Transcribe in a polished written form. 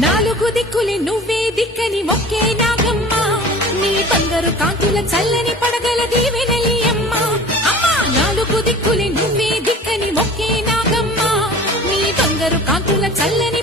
నాలుగు దిక్కులే నువ్వే దిక్కని మొక్కే నాగమ్మ నీ బంగారు కాంతుల చల్లని పడగల దీవెనలి అమ్మ అమ్మా నాలుగు దిక్కులే నువ్వే దిక్కని మొక్కే నాగమ్మ నీ బంగారు కాంతుల చల్లని